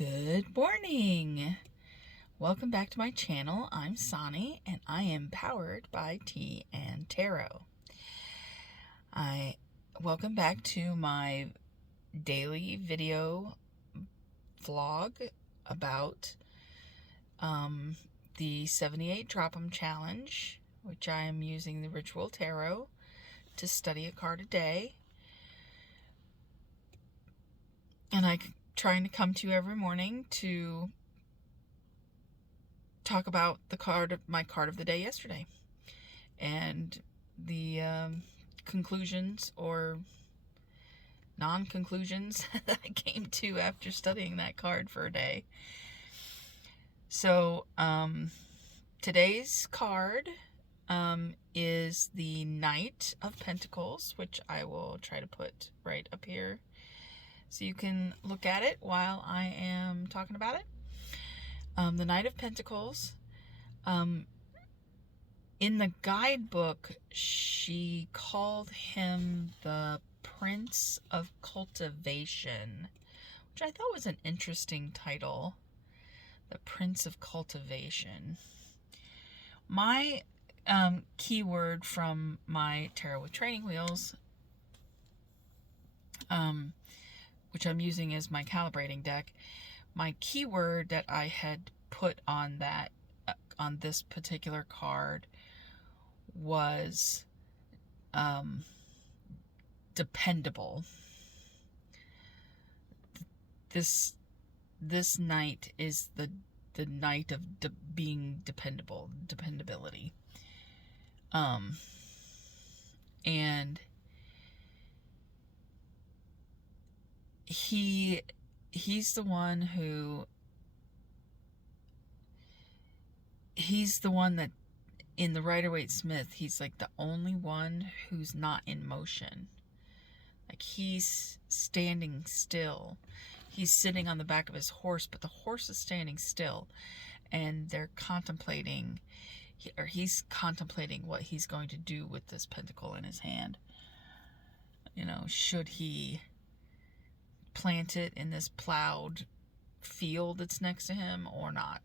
Good morning. Welcome back to my channel. I'm Sonny and I am powered by Tea and Tarot. Welcome back to my daily video vlog about the 78 Drop 'em Challenge, which I am using the Ritual Tarot to study a card a day. And I'm trying to come to you every morning to talk about my card of the day yesterday and the conclusions or non-conclusions that I came to after studying that card for a day. So today's card is the Knight of Pentacles, which I will try to put right up here so you can look at it while I am talking about it. The Knight of Pentacles. In the guidebook, she called him the Prince of Cultivation, which I thought was an interesting title. The Prince of Cultivation. My keyword from my Tarot with Training Wheels, which I'm using as my calibrating deck, my keyword that I had put on that on this particular card was dependable. This knight is the knight of being dependable, dependability. And he's the one that in the Rider-Waite-Smith, he's like the only one who's not in motion. Like, he's standing still. He's sitting on the back of his horse, but the horse is standing still, and they're contemplating, or he's contemplating what he's going to do with this pentacle in his hand. You know, should he plant it in this plowed field that's next to him or not?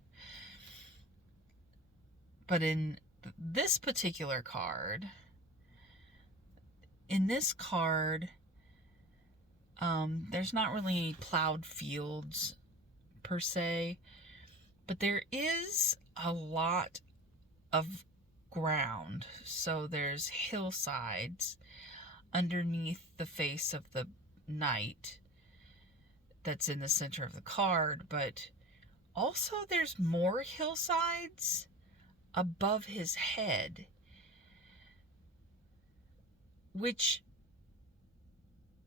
But in this particular card, there's not really plowed fields per se, but there is a lot of ground. So there's hillsides underneath the face of the knight that's in the center of the card, but also there's more hillsides above his head, which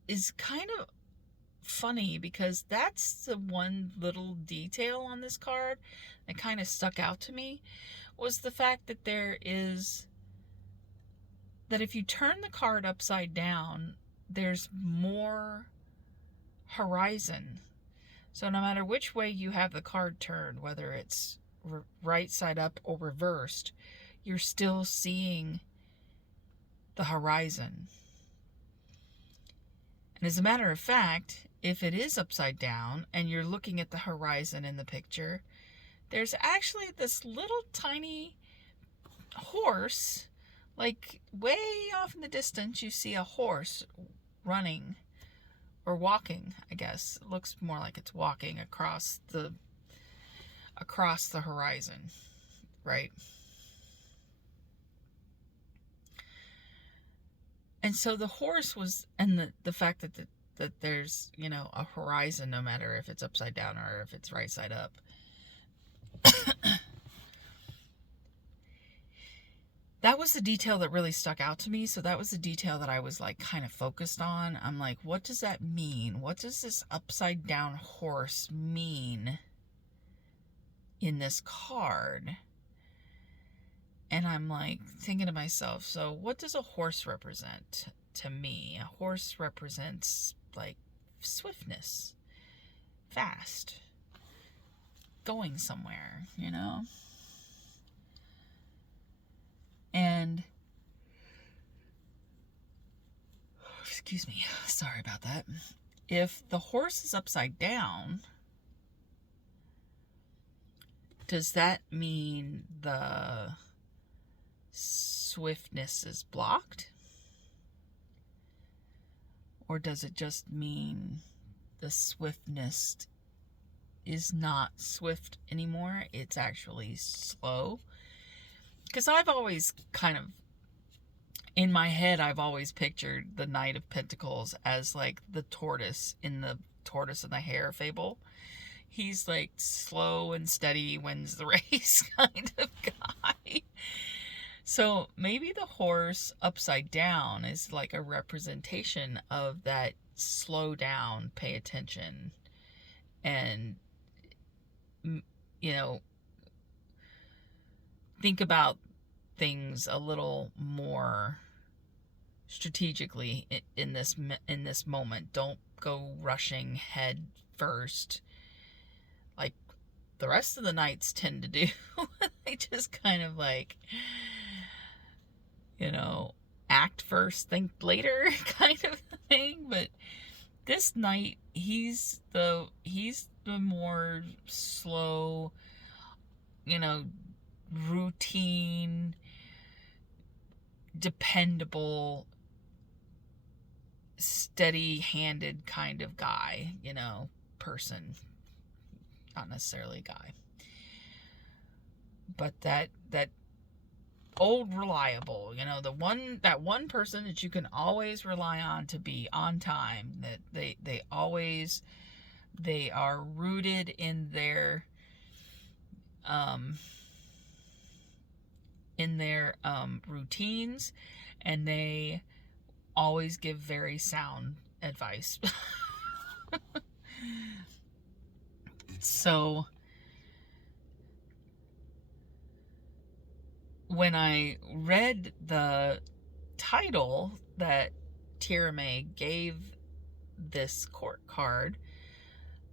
is kind of funny because that's the one little detail on this card that kind of stuck out to me, was the fact that if you turn the card upside down, there's more horizon. So no matter which way you have the card turned, whether it's right side up or reversed, you're still seeing the horizon. And as a matter of fact, if it is upside down and you're looking at the horizon in the picture, there's actually this little tiny horse, like way off in the distance. You see a horse running or walking, I guess. It looks more like it's walking across the horizon, right? And so the horse was, and the fact that there's, you know, a horizon, no matter if it's upside down or if it's right side up. That was the detail that really stuck out to me. So that was the detail that I was like kind of focused on. I'm like, what does that mean? What does this upside down horse mean in this card? And I'm like thinking to myself, so what does a horse represent to me? A horse represents like swiftness, fast, going somewhere, you know? And excuse me, sorry about that. If the horse is upside down, Does that mean the swiftness is blocked? Or does it just mean the swiftness is not swift anymore? It's actually slow? Because I've always kind of, in my head, I've always pictured the Knight of Pentacles as like the tortoise in the Tortoise and the Hare fable. He's like slow and steady, wins the race kind of guy. So maybe the horse upside down is like a representation of that slow down, pay attention, and, you know, think about things a little more strategically in this moment. Don't go rushing head first like the rest of the knights tend to do. They just kind of like, you know, act first, think later kind of thing. But this knight, he's the more slow, you know, routine, dependable, steady-handed kind of guy, you know, person. Not necessarily guy. But that old reliable, you know, that one person that you can always rely on to be on time, that they are rooted in their routines, and they always give very sound advice. So when I read the title that Tiera May gave this court card,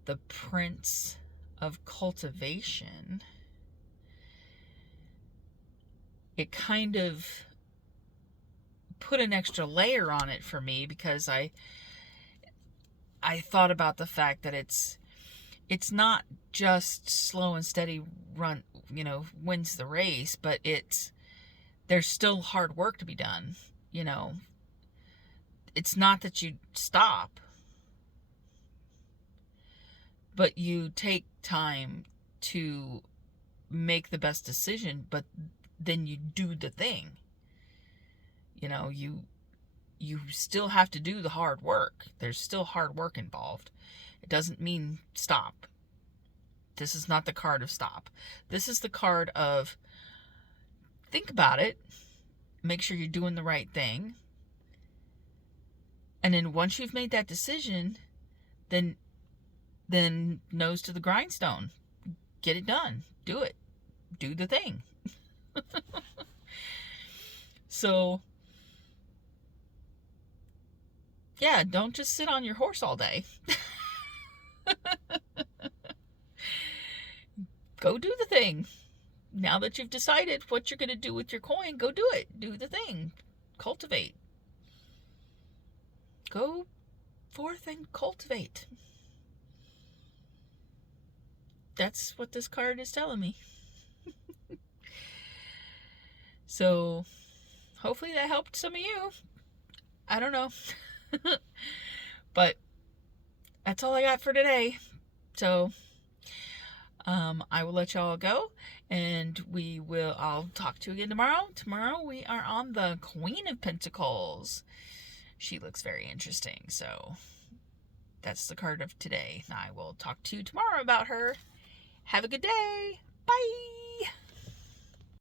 the Prince of Cultivation, it kind of put an extra layer on it for me, because I thought about the fact that it's not just slow and steady run, you know, wins the race, but there's still hard work to be done, you know. It's not that you stop, but you take time to make the best decision, but then you do the thing. You know, you still have to do the hard work. There's still hard work involved. It doesn't mean stop. This is not the card of stop. This is the card of think about it, make sure you're doing the right thing, and then once you've made that decision, then nose to the grindstone. Get it done. Do it. Do the thing. So, yeah, don't just sit on your horse all day. Go do the thing. Now that you've decided what you're going to do with your coin, go do it. Do the thing. Cultivate. Go forth and cultivate. That's what this card is telling me. So, hopefully that helped some of you. I don't know. But that's all I got for today. So, I will let y'all go, and I'll talk to you again tomorrow. Tomorrow we are on the Queen of Pentacles. She looks very interesting. So that's the card of today. I will talk to you tomorrow about her. Have a good day. Bye.